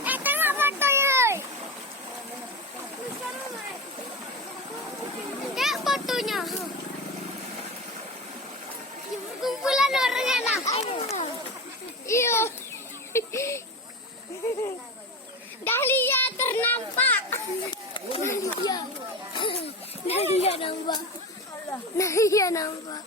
Tengok foto ya. Lihat fotonya. Kumpulan orang anak. Iyo. Dahlia ternampak. Dahlia nampak. Dahlia nampak.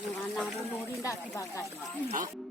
Yung anak dulu tidak dibakar.